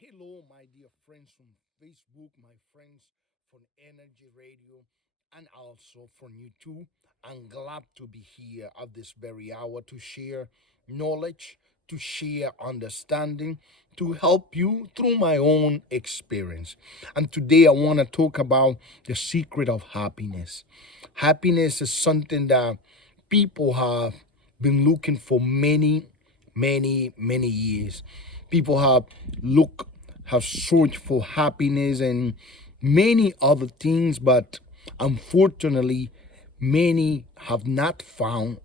Hello, my dear friends from Facebook, my friends from Energy Radio, and also from YouTube. I'm glad to be here at this very hour to share knowledge, to share understanding, to help you through my own experience. And today I want to talk about the secret of happiness. Happiness is something that people have been looking for many years. People have searched for happiness and many other things, but unfortunately, many have not found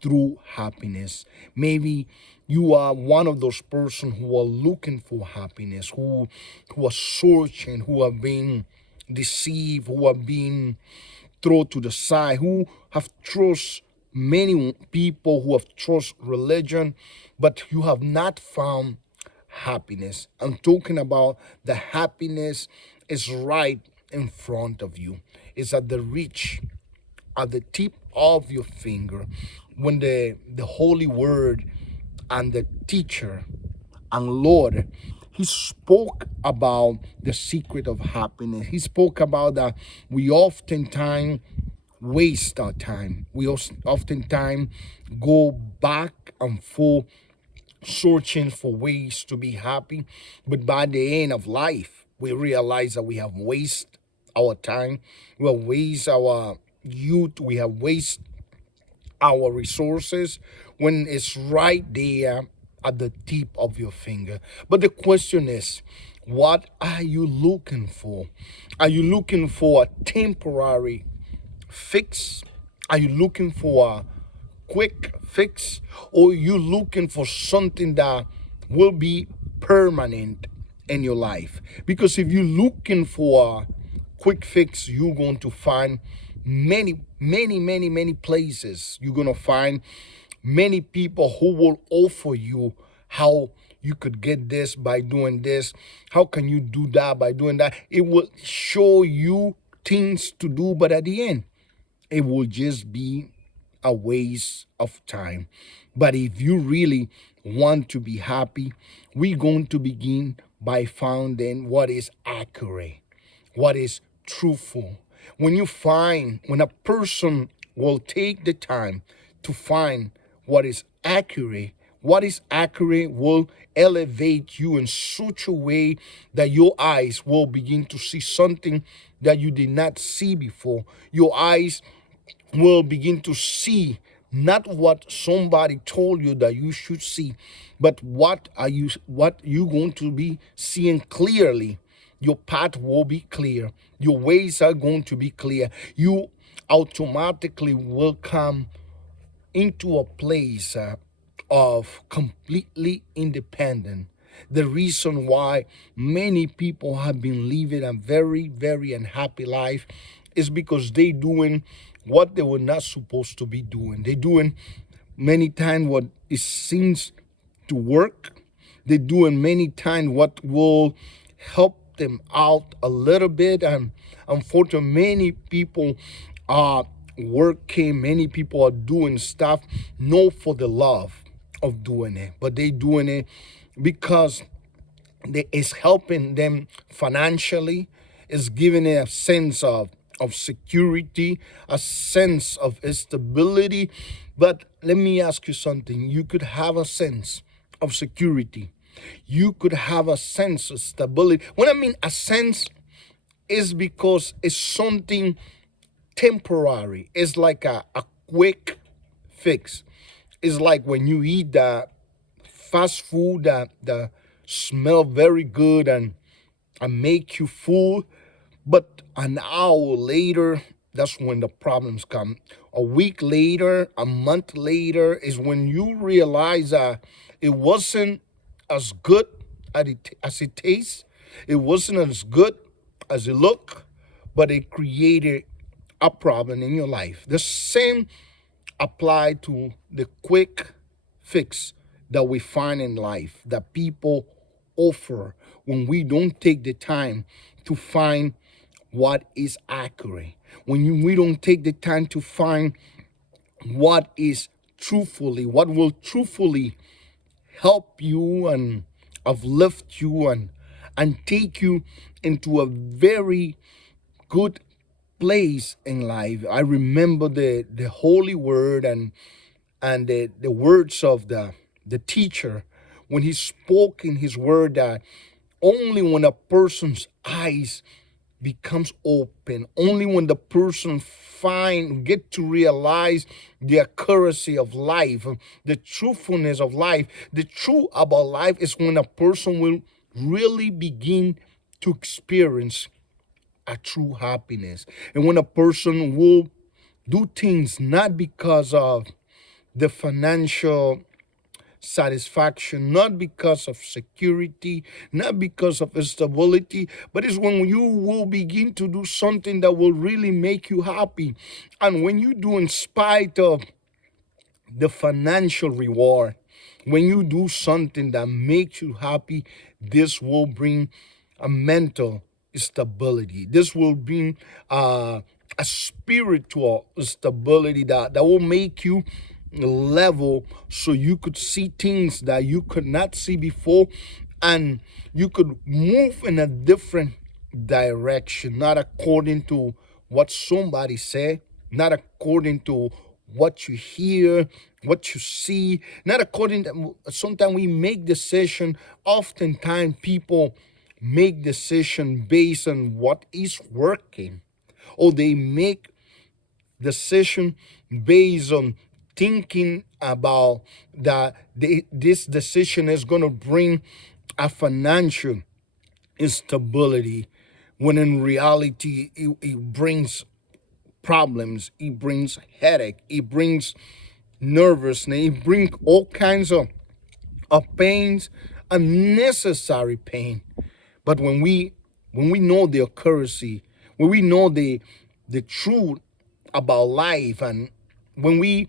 true happiness. Maybe you are one of those persons who are looking for happiness, who are searching, who have been deceived, who have been thrown to the side, who have trust many people, who have trust religion, but you have not found happiness. I'm talking about the happiness is right in front of you. It's at the reach, at the tip of your finger. When the holy word and the teacher and Lord, he spoke about the secret of happiness. He spoke about that we oftentimes waste our time. We oftentimes go back and forth searching for ways to be happy. But by the end of life, we realize that we have wasted our time, we have wasted our youth, we have wasted our resources when it's right there at the tip of your finger. But the question is, what are you looking for? Are you looking for a temporary fix? Are you looking for a quick fix? Or are you looking for something that will be permanent in your life? Because if you're looking for a quick fix, you're going to find many places. You're going to find many people who will offer you how you could get this by doing this. How can you do that by doing that? It will show you things to do, but at the end, it will just be a waste of time. But if you really want to be happy, we're going to begin by finding what is accurate, what is truthful. When a person will take the time to find what is accurate will elevate you in such a way that your eyes will begin to see something that you did not see before. Your eyes will begin to see not what somebody told you that you should see, but what you going to be seeing clearly. Your path will be clear. Your ways are going to be clear. You automatically will come into a place of completely independent. The reason why many people have been living a very unhappy life is because they doing what they were not supposed to be doing. They doing many times what it seems to work. They're doing many times what will help them out a little bit. And unfortunately, many people are working, many people are doing stuff not for the love of doing it, but they doing it because it's helping them financially, it's giving them a sense of security, a sense of stability. But let me ask you something. You could have a sense of security. You could have a sense of stability. When I mean a sense, is because it's something temporary. It's like a quick fix. It's like when you eat the fast food that smell very good and make you full, but an hour later, that's when the problems come. A week later, a month later is when you realize that it wasn't as good as it tastes. It wasn't as good as it looked, but it created a problem in your life. The same apply to the quick fix that we find in life that people offer when we don't take the time to find what is accurate. We don't take the time to find what will truthfully help you and uplift you and and take you into a very good place in life. I remember the holy word and the words of the teacher when he spoke in his word that only when a person's eyes becomes open, only when the person get to realize the accuracy of life, the truthfulness of life, the truth about life is when a person will really begin to experience a true happiness. And when a person will do things not because of the financial satisfaction, not because of security, not because of stability, but it's when you will begin to do something that will really make you happy. And when you do in spite of the financial reward, when you do something that makes you happy, this will bring a mental stability. This will bring a spiritual stability that will make you level so you could see things that you could not see before, and you could move in a different direction, not according to what somebody said, not according to what you hear, what you see, not according to, sometimes we make decision, oftentimes people make decision based on what is working, or they make decision based on thinking about that this decision is going to bring a financial instability, when in reality it brings problems, it brings headache, it brings nervousness, it brings all kinds of pains, unnecessary pain. But when we know the accuracy, when we know the truth about life, and when we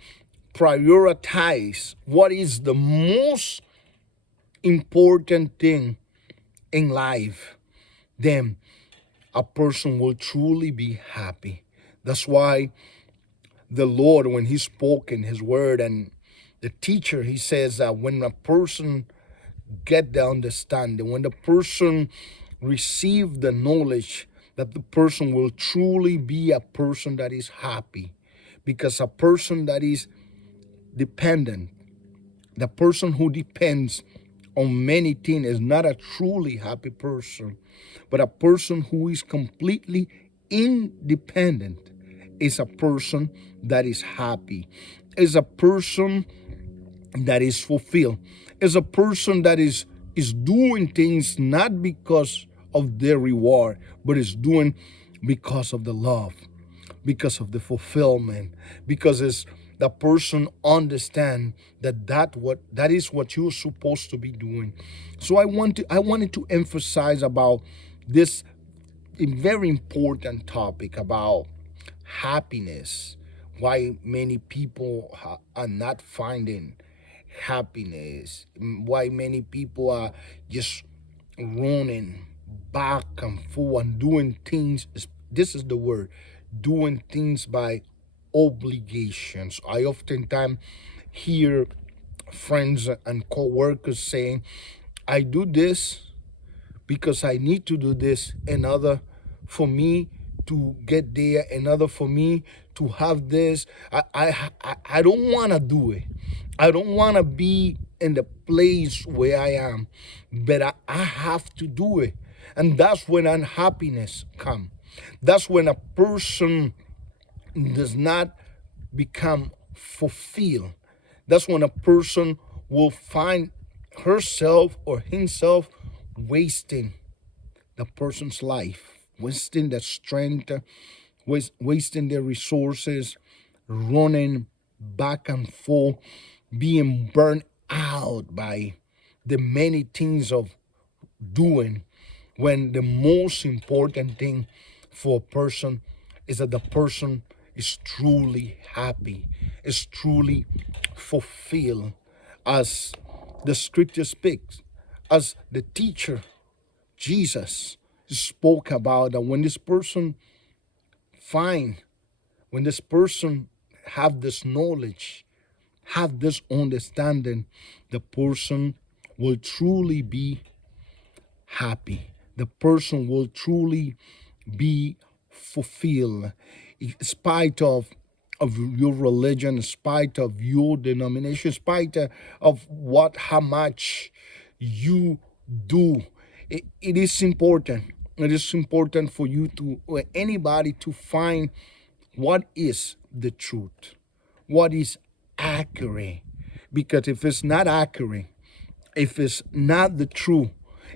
prioritize what is the most important thing in life, then a person will truly be happy. That's why the Lord, when he spoke in his word, and the teacher, he says that when a person get the understanding, when the person receive the knowledge, that the person will truly be a person that is happy. Because a person that is dependent, the person who depends on many things, is not a truly happy person. But a person who is completely independent is a person that is happy, is a person that is fulfilled, is a person that is doing things not because of their reward, but is doing because of the love, because of the fulfillment, because it's the person understand that is what you're supposed to be doing. So I wanted to emphasize about this very important topic about happiness, why many people are not finding happiness, why many people are just running back and forth and doing things. This is the word, doing things by obligations. I oftentimes hear friends and co-workers saying, I do this because I need to do this, another for me to get there, another for me to have this. I don't want to do it. I don't want to be in the place where I am, but I have to do it. And that's when unhappiness comes. That's when a person does not become fulfilled. That's when a person will find herself or himself wasting the person's life, wasting their strength, wasting their resources, running back and forth, being burned out by the many things of doing, when the most important thing for a person is that the person is truly happy, is truly fulfilled, as the scripture speaks, as the teacher Jesus spoke about, that when this person find, when this person have this knowledge, have this understanding, the person will truly be happy. the person will truly be fulfilled, in spite of your religion, in spite of your denomination, in spite of what how much you do. It is important. It is important for you to, or anybody, to find what is the truth, what is accurate. Because if it's not accurate, if it's not the truth,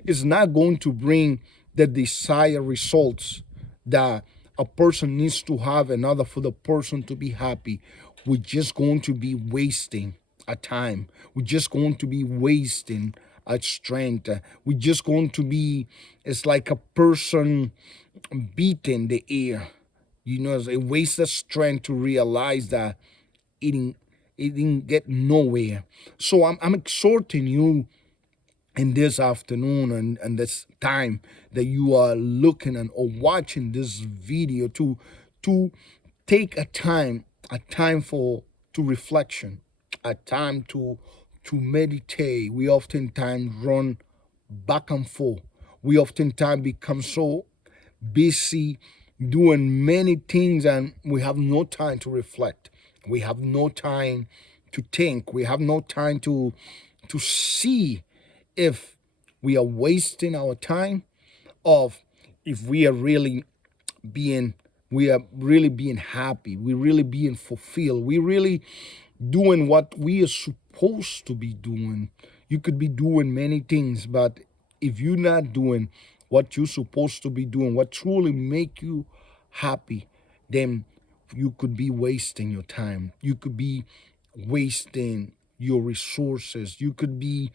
it's not going to bring the desired results that a person needs to have in order for the person to be happy. We're just going to be wasting a time. We're just going to be wasting a strength. We're just going to be, it's like a person beating the air. It's a waste of strength to realize that it didn't, it didn't get nowhere. So I'm exhorting you in this afternoon and this time that you are looking and or watching this video to take a time for to reflection, a time to meditate. We oftentimes run back and forth. We oftentimes become so busy doing many things and we have no time to reflect. We have no time to think. We have no time to see if we are wasting our time, of if we are really being we are really being happy, we really being fulfilled, we really doing what we are supposed to be doing. You could be doing many things, but if you're not doing what you're supposed to be doing, what truly make you happy, then you could be wasting your time. You could be wasting your resources. You could be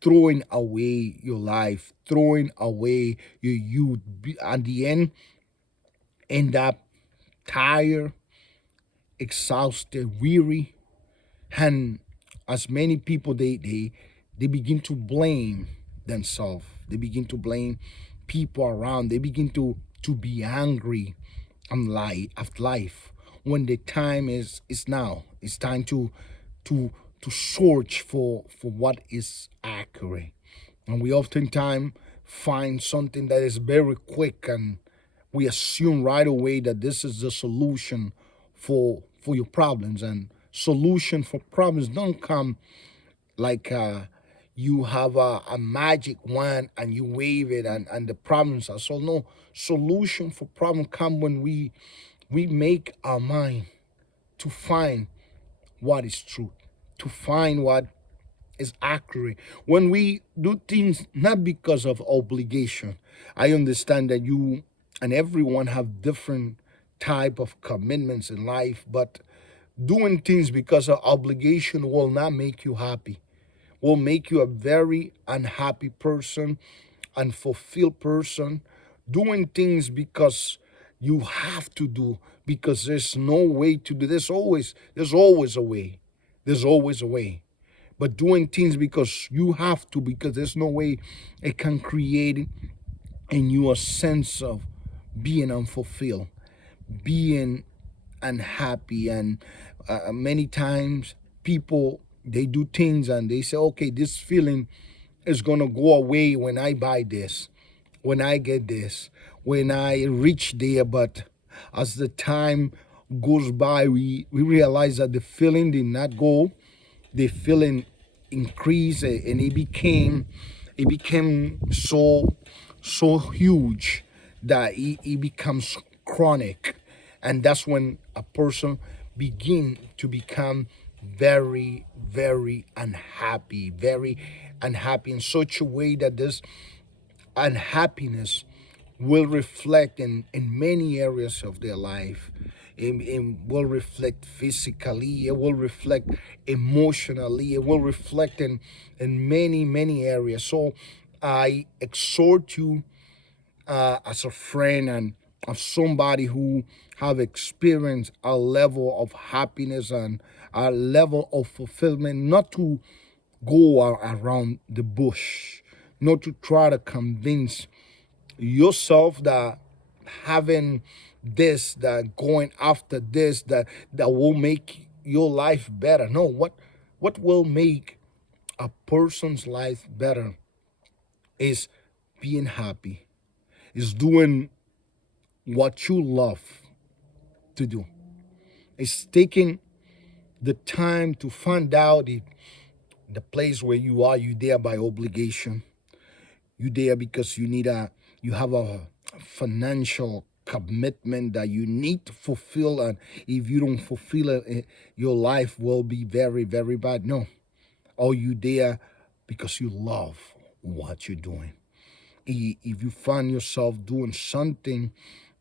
throwing away your life, throwing away your youth. At the end up tired, exhausted, weary, and as many people, they begin to blame themselves. They begin to blame people around. They begin to be angry at life, when the time is now. It's time to to search for what is accurate. And we oftentimes find something that is very quick, and we assume right away that this is the solution for your problems. And solution for problems don't come like you have a magic wand and you wave it and the problems are solved. No, solution for problem come when we make our mind to find what is truth, to find what is accurate. When we do things not because of obligation, I understand that you and everyone have different type of commitments in life, but doing things because of obligation will not make you happy, will make you a very unhappy person, unfulfilled person. Doing things because you have to do, because there's no way to do. There's always a way. There's always a way. But doing things because you have to, because there's no way, it can create in you a sense of being unfulfilled, being unhappy. And many times people, they do things and they say, okay, this feeling is going to go away when I buy this, when I get this, when I reach there. But as the time goes by, we realize that the feeling did not go. The feeling increased, and it became so huge that it becomes chronic. And that's when a person begin to become very very unhappy, in such a way that this unhappiness will reflect in many areas of their life. It will reflect physically, it will reflect emotionally, it will reflect in many areas. So I exhort you, as a friend and as somebody who have experienced a level of happiness and a level of fulfillment, not to go around the bush, not to try to convince yourself that having this, that going after this, that will make your life better. No, what will make a person's life better is being happy, It's doing what you love to do. It's taking the time to find out if the place where you there by obligation. You there because you have a financial commitment that you need to fulfill, and if you don't fulfill it, your life will be very, very bad. No. Or you there because you love what you're doing. If you find yourself doing something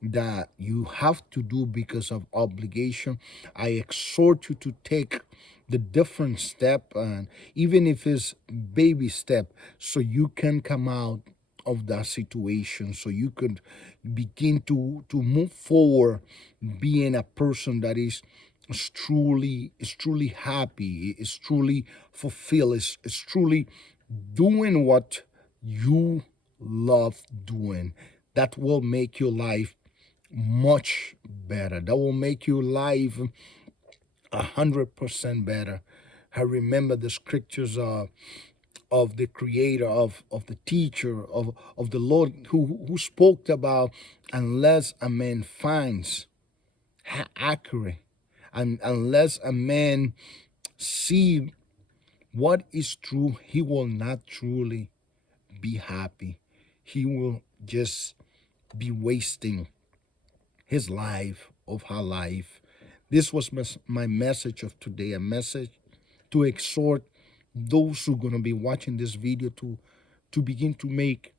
that you have to do because of obligation, I exhort you to take the different step, and even if it's baby step, so you can come out of that situation, so you could begin to move forward, being a person that is truly happy, is truly fulfilled, is truly doing what you love doing. That will make your life much better. That will make your life 100% better. I remember the scriptures of the creator, of the teacher, of the Lord, who spoke about, unless a man finds accurate, and unless a man see what is true, he will not truly be happy. He will just be wasting his life, of her life. This was my message of today, a message to exhort those who are going to be watching this video to begin to make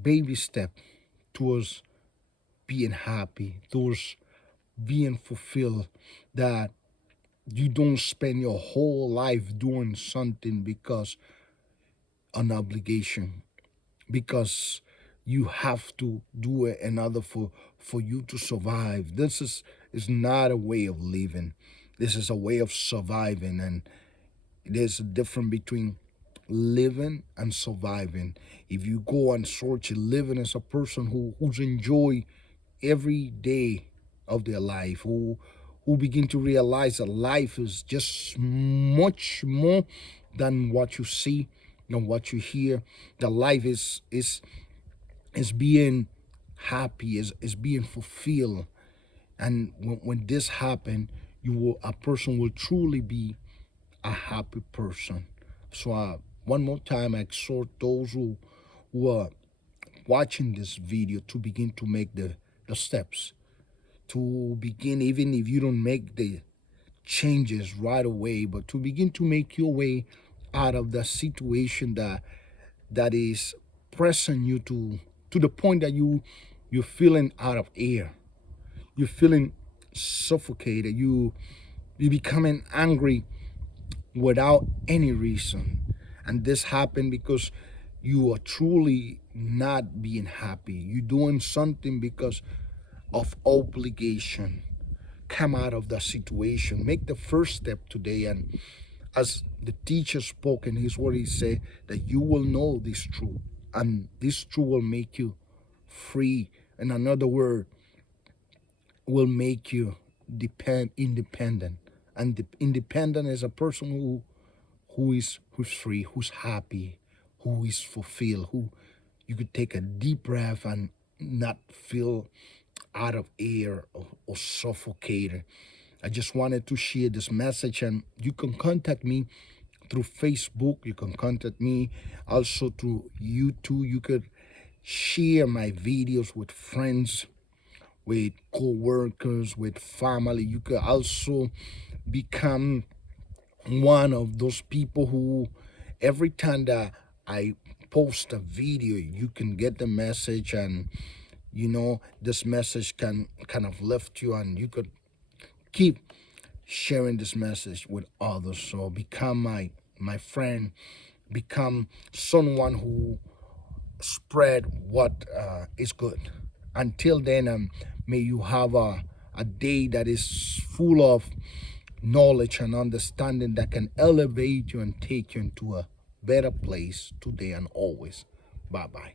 baby step towards being happy, towards being fulfilled, that you don't spend your whole life doing something because an obligation, because you have to do it in order for you to survive. This is not a way of living. This is a way of surviving, and there's a difference between living and surviving. If you go and search living as a person who's enjoy every day of their life, who begin to realize that life is just much more than what you see and what you hear. That life is being happy, is being fulfilled. And when this happen, a person will truly be a happy person. So one more time, I exhort those who are watching this video to begin to make the steps, to begin, even if you don't make the changes right away, but to begin to make your way out of the situation that is pressing you to the point that you're feeling out of air, you're feeling suffocated, you're becoming angry without any reason. And this happened because you are truly not being happy. You're doing something because of obligation. Come out of that situation. Make the first step today. And as the teacher spoke in his word, he said that you will know this truth, and this truth will make you free. In another word, will make you independent. And independent is a person who's free, who's happy, who is fulfilled, who you could take a deep breath and not feel out of air or suffocated. I just wanted to share this message, and you can contact me through Facebook. You can contact me also through YouTube. You could share my videos with friends, with co-workers, with family. You could also become one of those people who every time that I post a video, you can get the message, and this message can kind of lift you, and you could keep sharing this message with others. So become my friend, become someone who spread what is good. Until then, may you have a day that is full of knowledge and understanding that can elevate you and take you into a better place today and always. Bye-bye.